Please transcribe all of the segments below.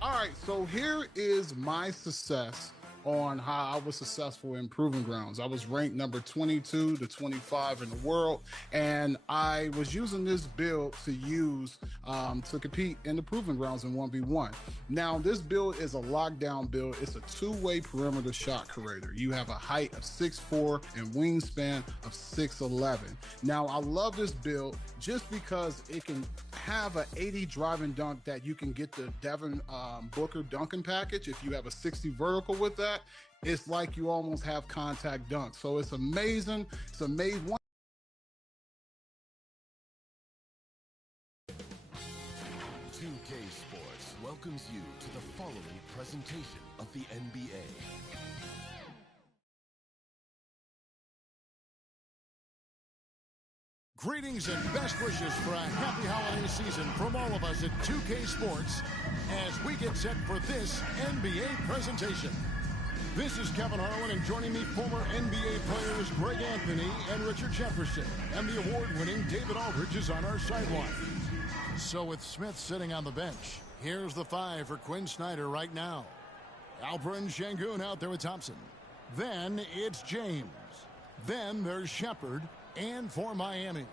All right, so here is my success on how I was successful in Proving Grounds. I was ranked number 22 to 25 in the world, and I was using this build to use to compete in the Proving Grounds in 1v1. Now, this build is a lockdown build. It's a two-way perimeter shot creator. You have a height of 6'4" and wingspan of 6'11". Now, I love this build just because it can have an 80 drive and dunk that you can get the Devin Booker dunking package. If you have a 60 vertical with that, it's like you almost have contact dunk. So it's amazing. It's amazing. 2K Sports welcomes you to the following presentation of the NBA. Greetings and best wishes for a happy holiday season from all of us at 2K Sports as we get set for this NBA presentation. This is Kevin Harlan, and joining me, former NBA players Greg Anthony and Richard Jefferson, and the award-winning David Aldridge is on our sideline. So with Smith sitting on the bench, here's the five for Quinn Snyder right now. Alperen Şengün out there with Thompson. Then it's James. Then there's Shepard. And for Miami,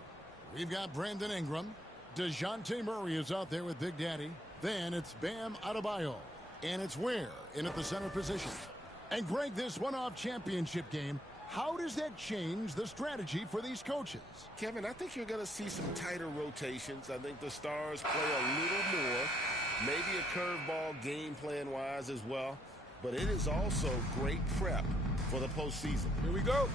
we've got Brandon Ingram. DeJounte Murray is out there with Big Daddy. Then it's Bam Adebayo. And it's Ware in at the center position. And Greg, this one-off championship game, how does that change the strategy for these coaches? Kevin, I think you're going to see some tighter rotations. I think the Stars play a little more, maybe a curveball game plan-wise as well. But it is also great prep for the postseason. Here we go.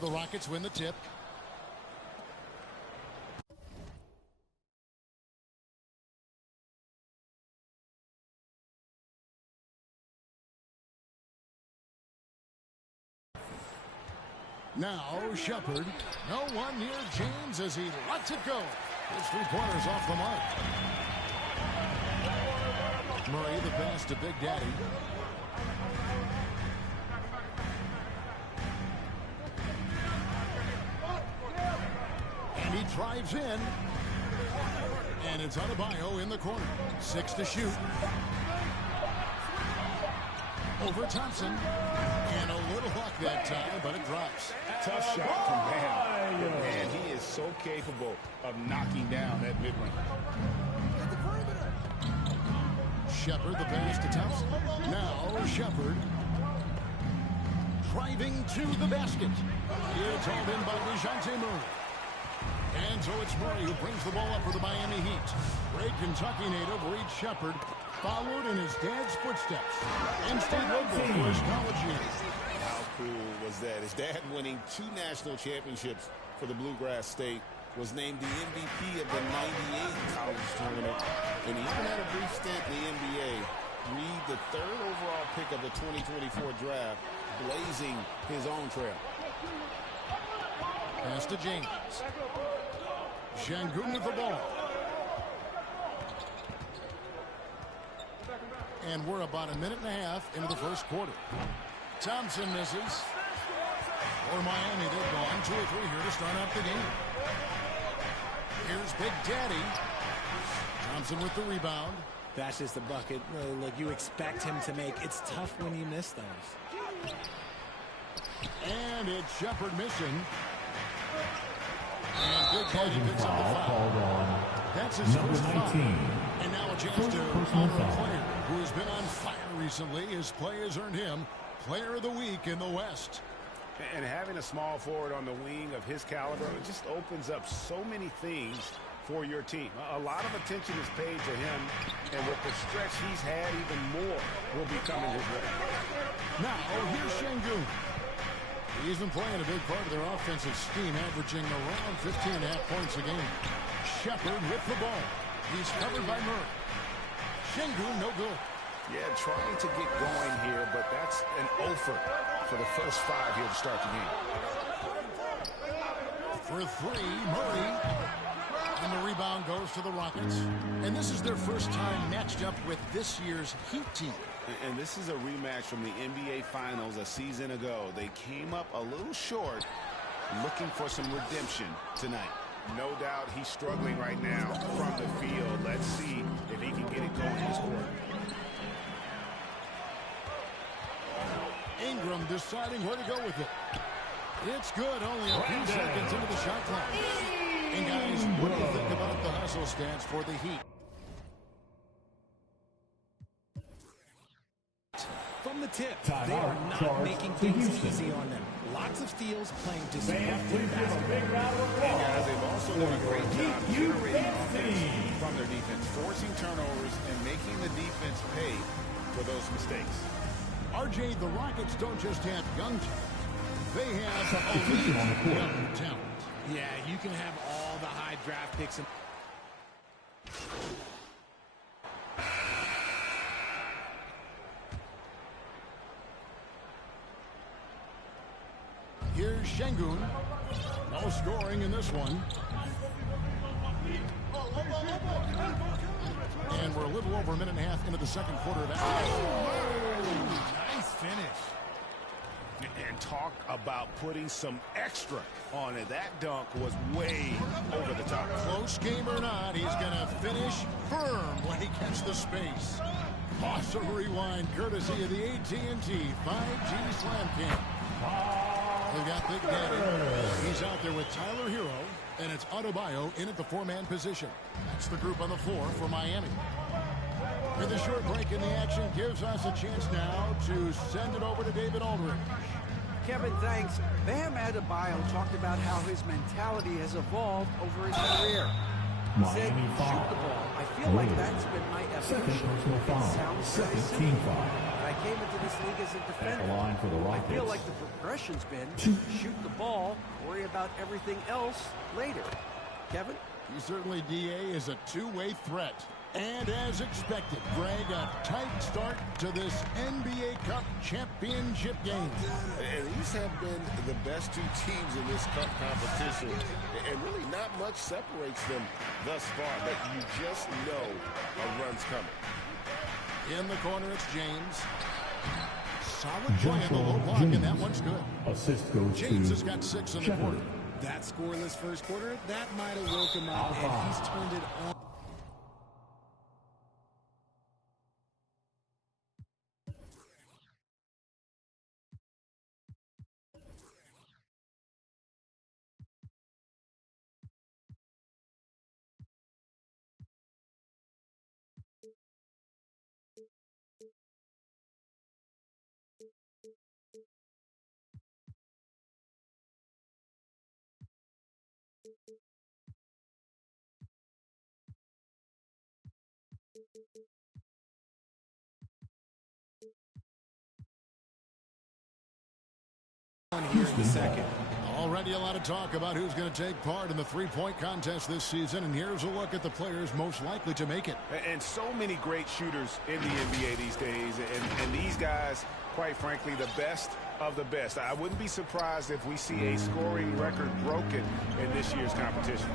The Rockets win the tip. Now Shepard. No one near James as he lets it go. His three-pointers off the mark. Murray the pass to Big Daddy. And he drives in. And it's Adebayo in the corner. 6 to shoot. Over Thompson. And a little luck that time, but it drops. Tough shot from Bam. Man, he is so capable of knocking down that mid-range. Shepard the pass to Thompson. Now Shepard. Driving to the basket. It's hauled in by Provisionzar. And so it's Murray who brings the ball up for the Miami Heat. Great Kentucky native Reed Shepard followed in his dad's footsteps and stayed local for his college years. How cool was that? His dad winning 2 national championships for the Bluegrass State, was named the MVP of the '98 college tournament, and he even had a brief stint in the NBA. Reed, the 3rd overall pick of the 2024 draft, blazing his own trail. Pass to James. Şengün with the ball. And we're about a minute and a half into the first quarter. Thompson misses. For Miami, they've gone 2 or 3 here to start out the game. Here's Big Daddy. Thompson with the rebound. That's just the bucket. Look, you expect him to make. It's tough when you miss those. And it's Shepard missing. And Big Daddy picks up the foul. That's his first foul. And now a chance to honor a player who has been on fire recently. His play has earned him Player of the Week in the West. And having a small forward on the wing of his caliber, it just opens up so many things for your team. A lot of attention is paid to him, and with the stretch he's had, even more will be coming his way. Now, here's Şengün. He's been playing a big part of their offensive scheme, averaging around 15.5 points a game. Shepard with the ball. He's covered by Murray. Şengün, no good. Yeah, trying to get going here, but that's an offer for the first 5 here to start the game. For 3, Murray. And the rebound goes to the Rockets. And this is their first time matched up with this year's Heat team. And this is a rematch from the NBA Finals a season ago. They came up a little short, looking for some redemption tonight. No doubt he's struggling right now from the field. Let's see if he can get it going this quarter. Ingram deciding where to go with it. It's good, only a few seconds into the shot clock. And guys, what do you think about the hustle stats for the Heat? From the tip, they are not making things easy on them. Lots of steals, playing disruptive basketball. And guys, they've also done a great job generating offense from their defense, forcing turnovers and making the defense pay for those mistakes. RJ, the Rockets don't just have young talent. They have elite young talent. Yeah, you can have all the high draft picks. Here's Şengün. No scoring in this one. And we're a little over a minute and a half into the second quarter of action. Nice finish. And talk about putting some extra on it. That dunk was way over the top. Close game or not, he's going to finish firm when he gets the space. Awesome rewind courtesy of the AT&T 5G Slam Cam. They've got Big Daddy. He's out there with Tyler Hero, and it's Adebayo in at the 4-man position. That's the group on the floor for Miami. And the short break in the action gives us a chance now to send it over to David Aldridge. Kevin, thanks. Bam Adebayo talked about how his mentality has evolved over his career. He said, shoot the ball. I feel like that's been my evolution. It sounds very simple. I came into this league as a defender. Line for the Rockets. I feel like the progression's been shoot the ball, worry about everything else later. Kevin? He certainly, DA, is a two-way threat. And as expected, Greg, a tight start to this NBA Cup championship game. And these have been the best two teams in this Cup competition. And really not much separates them thus far, but you just know a run's coming. In the corner, it's James. Solid play in the low block, and that one's good. Assist goes James to has got 6 in the quarter. That scoreless first quarter, that might have woke him up, and he's turned it on. Here in the second. Already a lot of talk about who's going to take part in the three-point contest this season, and here's a look at the players most likely to make it. And so many great shooters in the NBA these days, and these guys, quite frankly, the best of the best. I wouldn't be surprised if we see a scoring record broken in this year's competition.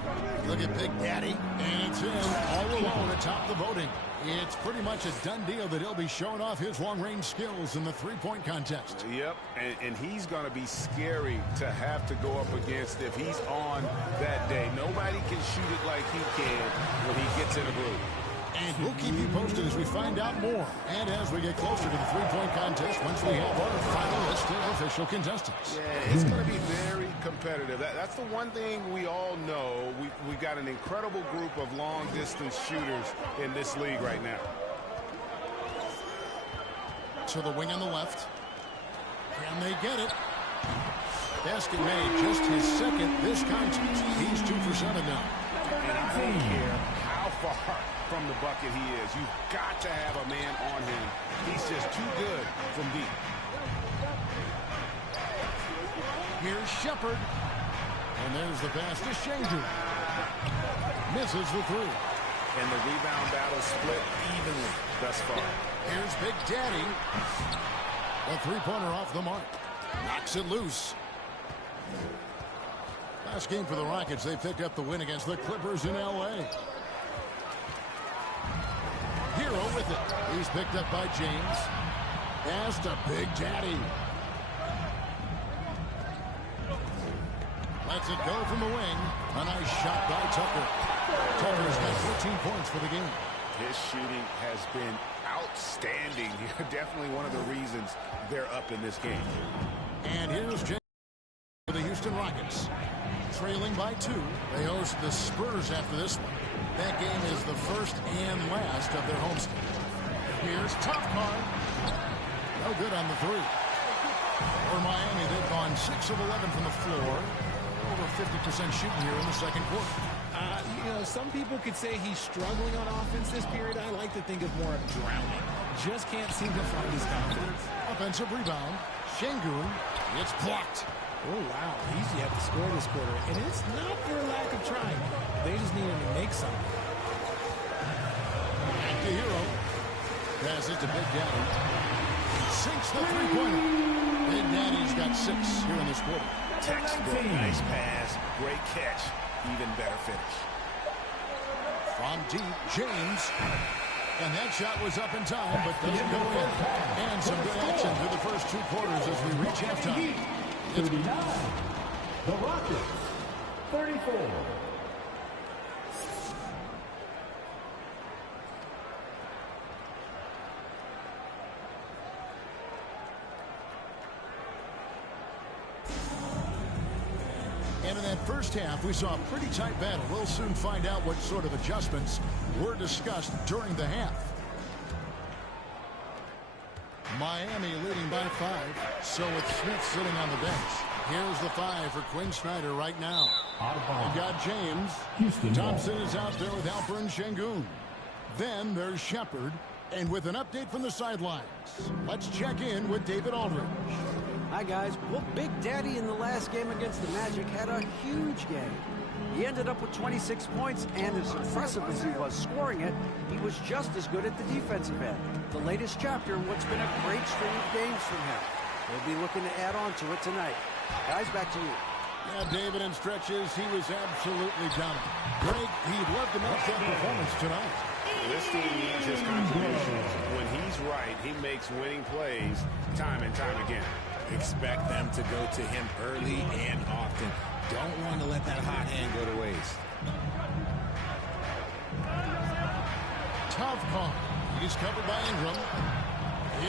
Look at Big Daddy, and it's him all alone atop the voting. It's pretty much a done deal that he'll be showing off his long-range skills in the three-point contest. Yep, and he's going to be scary to have to go up against if he's on that day. Nobody can shoot it like he can when he gets in a groove. And we'll keep you posted as we find out more. And as we get closer to the three-point contest, once we have our final list of official contestants. Yeah, it's going to be very competitive. That's the one thing we all know. We've got an incredible group of long-distance shooters in this league right now. To the wing on the left. Can they get it? Basket made, just his second this contest. He's 2 for 7 now. And I don't care how far from the bucket he is. You've got to have a man on him. He's just too good from deep. Here's Shepard. And there's the pass to Shengu. Misses the 3. And the rebound battle split evenly thus far. Here's Big Daddy. A three-pointer off the mark. Knocks it loose. Last game for the Rockets, they picked up the win against the Clippers in L.A. Hero with it. He's picked up by James. Pass to Big Daddy. Lets it go from the wing. A nice shot by Tucker. Tucker's got 14 points for the game. His shooting has been outstanding. Definitely one of the reasons they're up in this game. And here's James for the Houston Rockets. Trailing by 2. They host the Spurs after this one. That game is the first and last of their homestand. Here's Tough Card. No good on the 3. For Miami, they've gone 6 of 11 from the floor. Over 50% shooting here in the second quarter. You know, some people could say he's struggling on offense this period. I like to think of more of drowning. Just can't seem to find his confidence. Offensive rebound. Shengun. It's blocked. Oh, wow. He's yet to score this quarter. And it's not for lack of trying. They just need him to make something. Back to Hero. Passes to Big Daddy. Sinks the three-pointer. Big Daddy's got 6 here in this quarter. Textbook, nice pass, great catch, even better finish. From deep, James. And that shot was up in time, but doesn't go in. And some good action through the first 2 quarters as we reach halftime. 39. The Rockets, 34. And in that first half, we saw a pretty tight battle. We'll soon find out what sort of adjustments were discussed during the half. Miami leading by 5. So with Smith sitting on the bench. Here's the 5 for Quinn Snyder right now. We've got James. Houston Thompson is out there with Alperen Şengün. Then there's Shepard. And with an update from the sidelines, let's check in with David Aldridge. Hi, guys. Well, Big Daddy in the last game against the Magic had a huge game. He ended up with 26 points, and as impressive as he was scoring it, he was just as good at the defensive end. The latest chapter in what's been a great string of games from him. He'll be looking to add on to it tonight. Guys, back to you. Yeah, David, in stretches, he was absolutely dominant. Greg, he'd love to match that performance tonight. This team needs his contributions. When he's right, he makes winning plays time and time again. Expect them to go to him early and often. Don't want to let that hot hand go to waste. Tough call. He's covered by Ingram.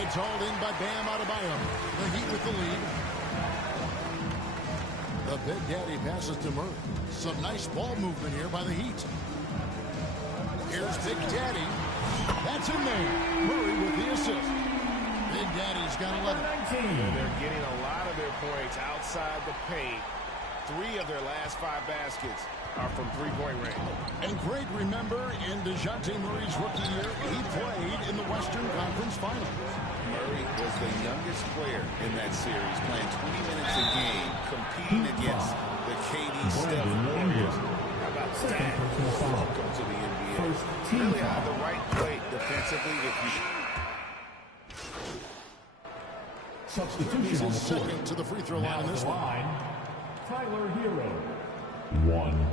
It's hauled in by Bam Adebayo. The Heat with the lead. The Big Daddy passes to Murray. Some nice ball movement here by the Heat. Here's Big Daddy. That's in there. Murray with the assist. Big Daddy's got 11. They're getting a lot of their points outside the paint. 3 of their last 5 baskets are from three-point range. And Greg, remember, in DeJounte Murray's rookie year, he played in the Western Conference Finals. Murray was the youngest player in that series, playing 20 minutes a game, competing against the KD Steph Warriors. How about that? Welcome to the NBA. Really on the right plate defensively. If you Substitution on the second court. to the free throw line in this one. Tyler Hero. 1.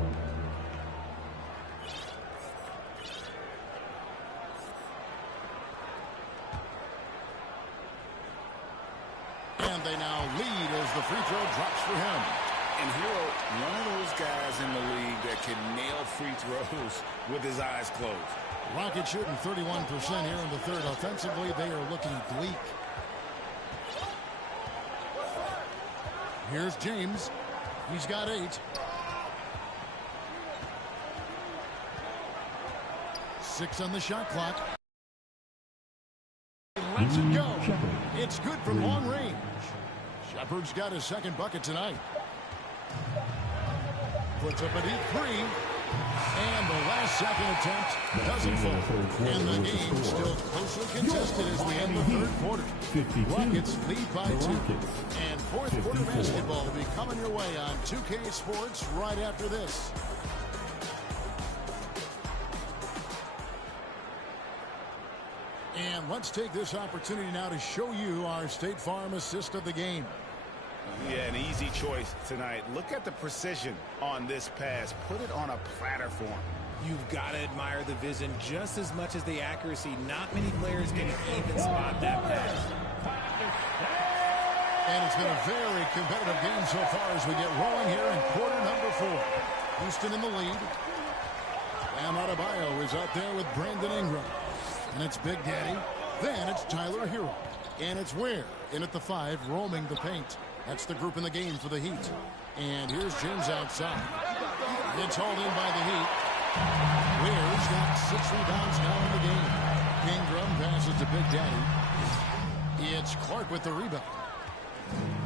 And they now lead as the free throw drops for him. And Hero, one of those guys in the league that can nail free throws with his eyes closed. Rockets shooting 31% here in the third. Offensively, they are looking bleak. Here's James. He's got 8. 6 on the shot clock. Lets it go. It's good from long range. Shepard's got his second bucket tonight. Puts up a deep 3. And the last second attempt doesn't fall. And the game still closely contested as we end the third quarter. Rockets lead by 2. And fourth quarter basketball will be coming your way on 2K Sports right after this. And let's take this opportunity now to show you our State Farm assist of the game. Yeah, an easy choice tonight. Look at the precision on this pass. Put it on a platter form. You've got to admire the vision just as much as the accuracy. Not many players can even spot that pass. And it's been a very competitive game so far as we get rolling here in quarter number 4. Houston in the lead. Bam Adebayo is out there with Brandon Ingram. And it's Big Daddy. Then it's Tyler Hero. And it's Ware in at the 5, roaming the paint. That's the group in the game for the Heat. And here's James outside. It's hauled in by the Heat. Ware's got 6 rebounds now in the game. Ingram passes to Big Daddy. It's Clark with the rebound.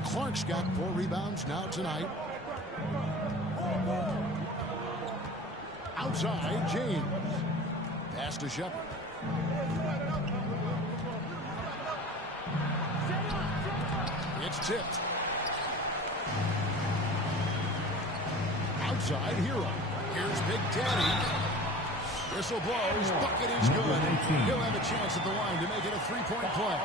Clark's got 4 rebounds now tonight. Outside, James. Pass to Shepard. It's tipped. Outside, Hero. Here's Big Daddy. Whistle blows. Bucket is good. He'll have a chance at the line to make it a 3-point play.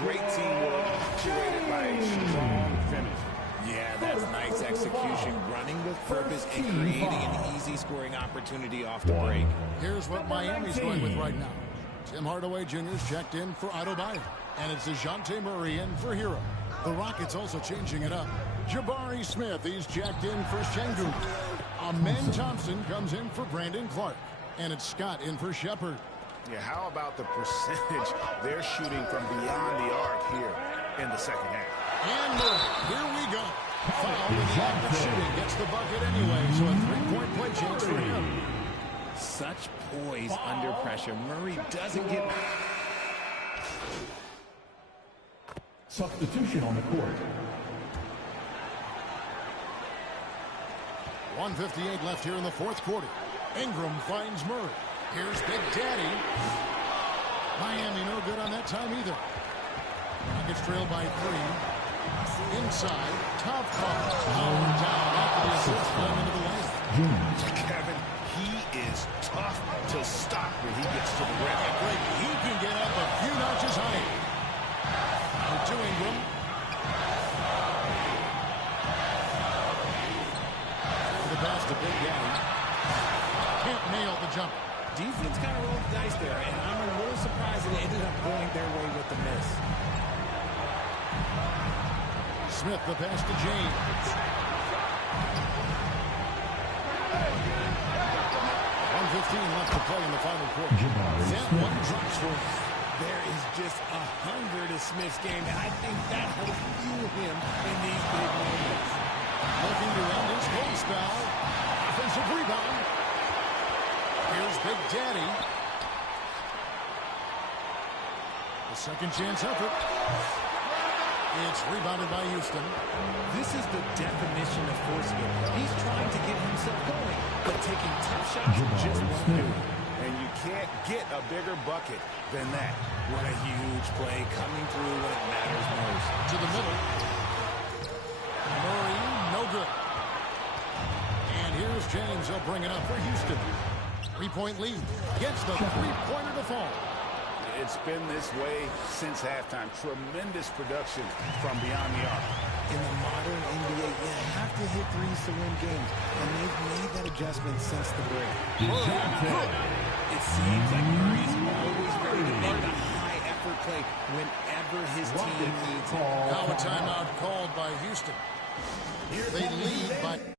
Great teamwork, curated by a strong finish. Yeah, that's nice execution. Running with purpose and creating an easy scoring opportunity off the break. Here's what Miami's going with right now. Tim Hardaway Jr.'s checked in for Adebayo. And it's DeJounte Murray in for Hero. The Rockets also changing it up. Jabari Smith, he's checked in for Şengün. Amen Thompson comes in for Brandon Clark. And it's Scott in for Shepard. Yeah, how about the percentage they're shooting from beyond the arc here in the second half? And here we go. Foul in the act of shooting. Gets the bucket anyway, so a 3-point play chance for him. Such poise under pressure. Murray doesn't get... Substitution on the court. 1:58 left here in the fourth quarter. Ingram finds Murray. Here's Big Daddy. Miami no good on that time either. Rockets trailed by 3. Inside, tough call. Powered down after the assist going into the lane. Kevin, he is tough to stop when he gets to the rim. Great. He can get up a few notches higher. Out to Ingram. The pass to Big Daddy. Can't nail the jumper. Defense kind of rolled the dice there, and I'm a little surprised that it ended up going their way with the miss. Smith, the pass to James. 1:15 left to play in the final quarter. That one drops for him. There is just a hunger to Smith's game, and I think that helps fuel him in these big moments. Looking to end his cold spell. Offensive rebound. Here's Big Daddy. The second chance effort. It's rebounded by Houston. This is the definition of forcing it. He's trying to get himself going, but taking tough shots just won't do it. And you can't get a bigger bucket than that. What a huge play coming through when it matters most. To the middle. Murray, no good. And here's James. He'll bring it up for Houston. 3-point lead. Gets the three-pointer to fall. It's been this way since halftime. Tremendous production from beyond the arc. In the modern NBA, you have to hit threes to win games, and they've made that adjustment since the break. It seems like Murray is always ready to make a high-effort play whenever his team needs him. Now a timeout called by Houston. They lead by...